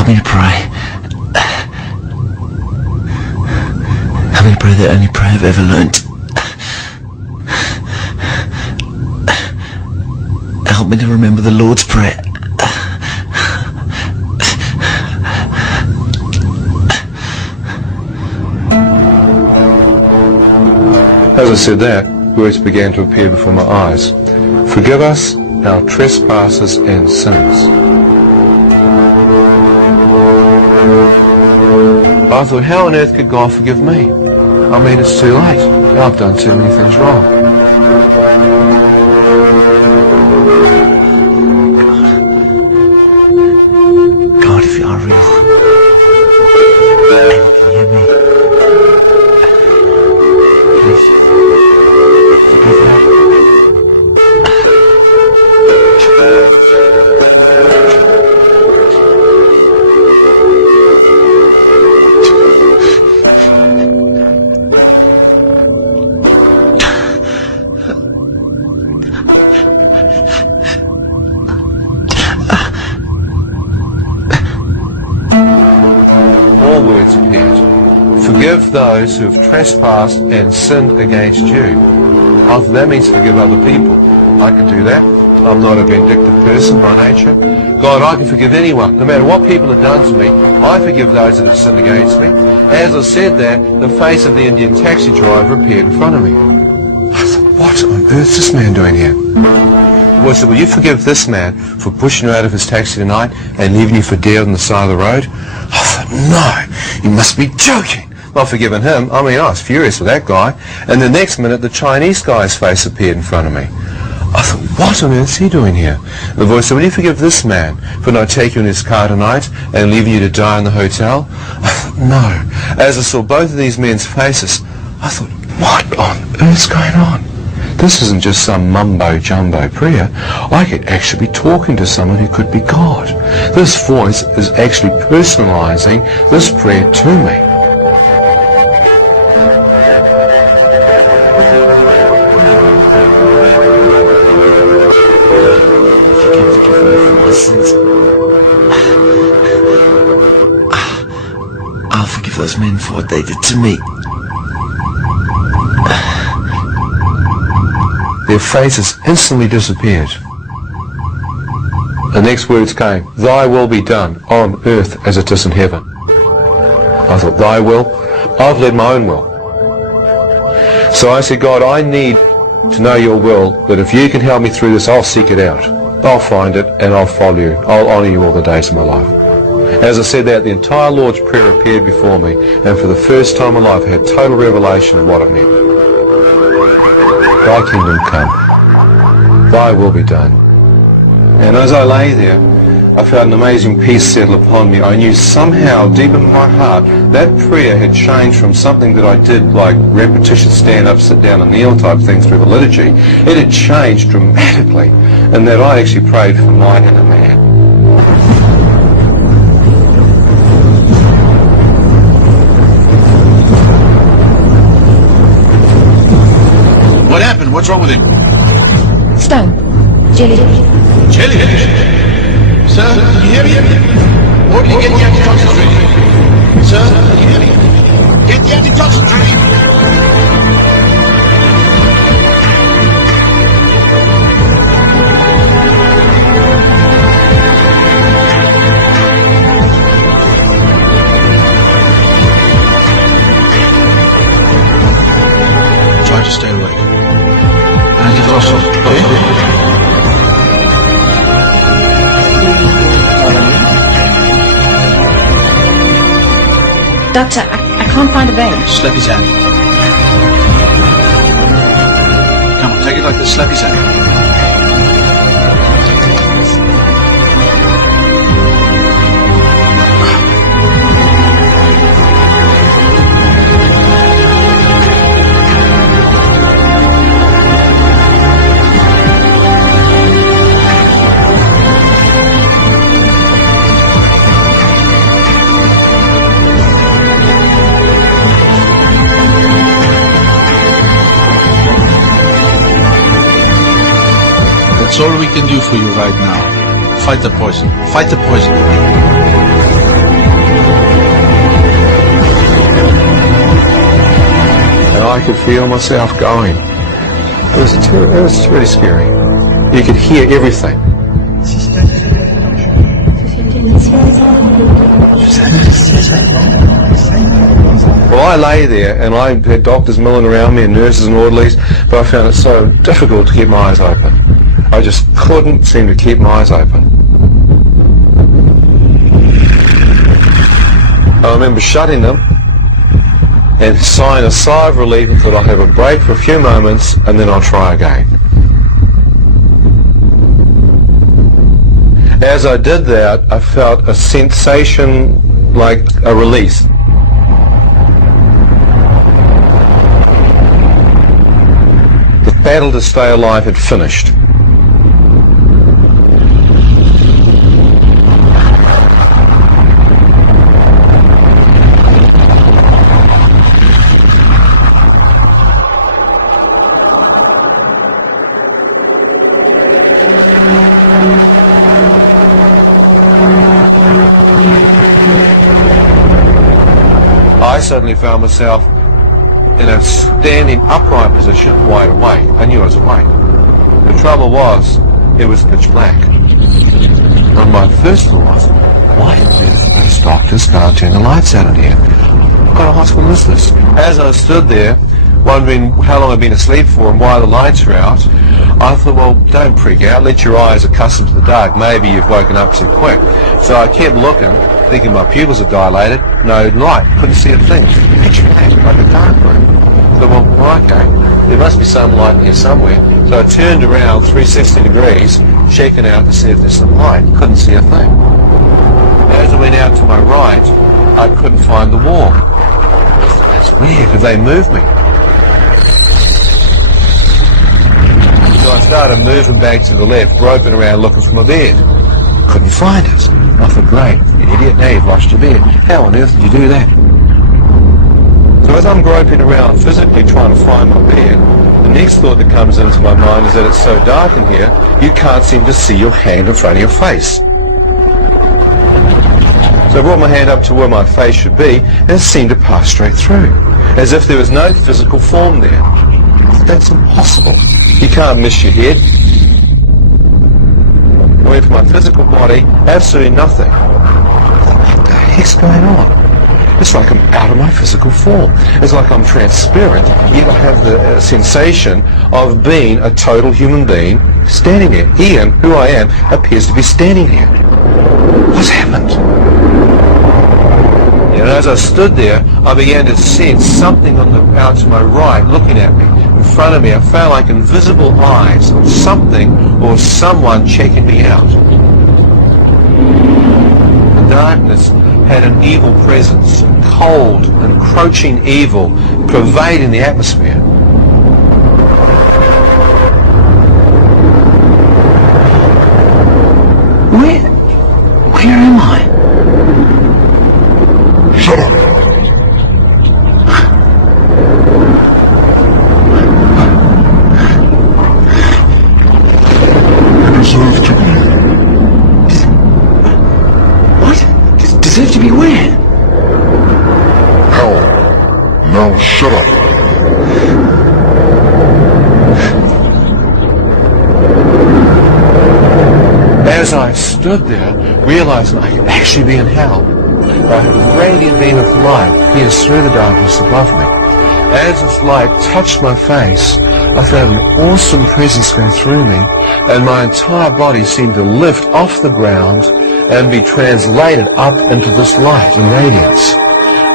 Help me to pray. Help me to pray the only prayer I've ever learnt. Help me to remember the Lord's Prayer. As I said that, words began to appear before my eyes. Forgive us our trespasses and sins. I thought, how on earth could God forgive me? I mean, it's too late. I've done too many things wrong. God, if you are real, and you can hear me, please forgive me. Words appeared. Forgive those who have trespassed and sinned against you. I thought that means forgive other people. I can do that. I'm not a vindictive person by nature. God, I can forgive anyone, no matter what people have done to me. I forgive those that have sinned against me. As I said that, the face of the Indian taxi driver appeared in front of me. I thought, what on earth is this man doing here? The boy said, will you forgive this man for pushing you out of his taxi tonight and leaving you for dead on the side of the road? I thought, no, you must be joking. Not forgiving him. I mean, I was furious with that guy. And the next minute, the Chinese guy's face appeared in front of me. I thought, what on earth is he doing here? And the voice said, will you forgive this man for not taking you in his car tonight and leaving you to die in the hotel? I thought, no. As I saw both of these men's faces, I thought, what on earth's going on? This isn't just some mumbo-jumbo prayer. I could actually be talking to someone who could be God. This voice is actually personalizing this prayer to me. Forgive me for my sins. I'll forgive those men for what they did to me. Their faces instantly disappeared. The next words came, thy will be done on earth as it is in heaven. I thought, thy will? I've led my own will. So I said, God, I need to know your will, that if you can help me through this, I'll seek it out. I'll find it and I'll follow you. I'll honour you all the days of my life. As I said that, the entire Lord's Prayer appeared before me, and for the first time in my life I had total revelation of what it meant. Thy kingdom come, thy will be done. And as I lay there, I felt an amazing peace settle upon me. I knew somehow, deep in my heart, that prayer had changed from something that I did like repetitious stand up, sit down and kneel type thing through the liturgy. It had changed dramatically, and that I actually prayed for my inner man. What happened? What's wrong with him? Stone. Jellyfish. Jellyfish? Sir, can you hear me? Or do you get the antitoxins ready? Sir, can you hear me? Get the antitoxins ready! Try to stay awake. Antitoxins, okay? Doctor, I can't find a vein. Slap his hand. Come on, take it like this. Slap his hand. That's all we can do for you right now. Fight the poison. Fight the poison. I could feel myself going. It was really scary. You could hear everything. Well, I lay there and I had doctors milling around me and nurses and orderlies, but I found it so difficult to keep my eyes open. I just couldn't seem to keep my eyes open. I remember shutting them and sighing a sigh of relief and thought I'll have a break for a few moments and then I'll try again. As I did that, I felt a sensation like a release. The battle to stay alive had finished. I suddenly found myself in a standing upright position, wide awake. I knew I was awake. The trouble was, it was pitch black. And my first thought was, why did those doctors can't turn the lights out in here? What kind of hospital is this? As I stood there, wondering how long I'd been asleep for and why the lights were out, I thought, well, don't freak out. Let your eyes accustom to the dark. Maybe you've woken up too quick. So I kept looking, thinking my pupils had dilated. No light. Couldn't see a thing. Pitch black, like a dark room. So, well, okay. There must be some light in here somewhere. So I turned around 360 degrees, checking out to see if there's some light. Couldn't see a thing. As I went out to my right, I couldn't find the wall. That's weird. Have they moved me? So I started moving back to the left, groping around looking for my bed. Couldn't find it. I thought, great, you idiot, now you've lost your bed. How on earth did you do that? So as I'm groping around physically trying to find my bed, the next thought that comes into my mind is that it's so dark in here, you can't seem to see your hand in front of your face. So I brought my hand up to where my face should be, and it seemed to pass straight through, as if there was no physical form there. That's impossible. You can't miss your head. I went for my physical body, absolutely nothing. What the heck's going on? It's like I'm out of my physical form. It's like I'm transparent, yet I have the sensation of being a total human being standing there. Ian, who I am, appears to be standing here. What's happened? And as I stood there, I began to sense something out to my right looking at me. In front of me, I felt like invisible eyes of something or someone checking me out. The darkness had an evil presence, cold, encroaching evil, pervading the atmosphere. Where am I? Shut up! Deserve to be. What? Deserve to be where? Hell. Now shut up. As I stood there, realizing I could actually be in hell, a radiant beam of light pierced through the darkness above me. As this light touched my face, I felt an awesome presence go through me, and my entire body seemed to lift off the ground and be translated up into this light and radiance.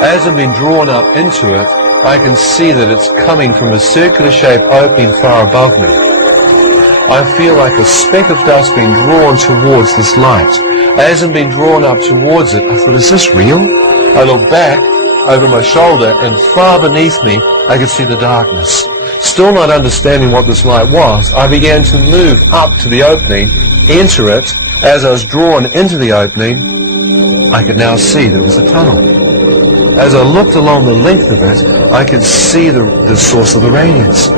As I'm being drawn up into it, I can see that it's coming from a circular-shaped opening far above me. I feel like a speck of dust being drawn towards this light. As I'm being drawn up towards it, I thought, is this real? I looked back over my shoulder, and far beneath me, I could see the darkness. Still not understanding what this light was, I began to move up to the opening, enter it. As I was drawn into the opening, I could now see there was a tunnel. As I looked along the length of it, I could see the source of the radiance.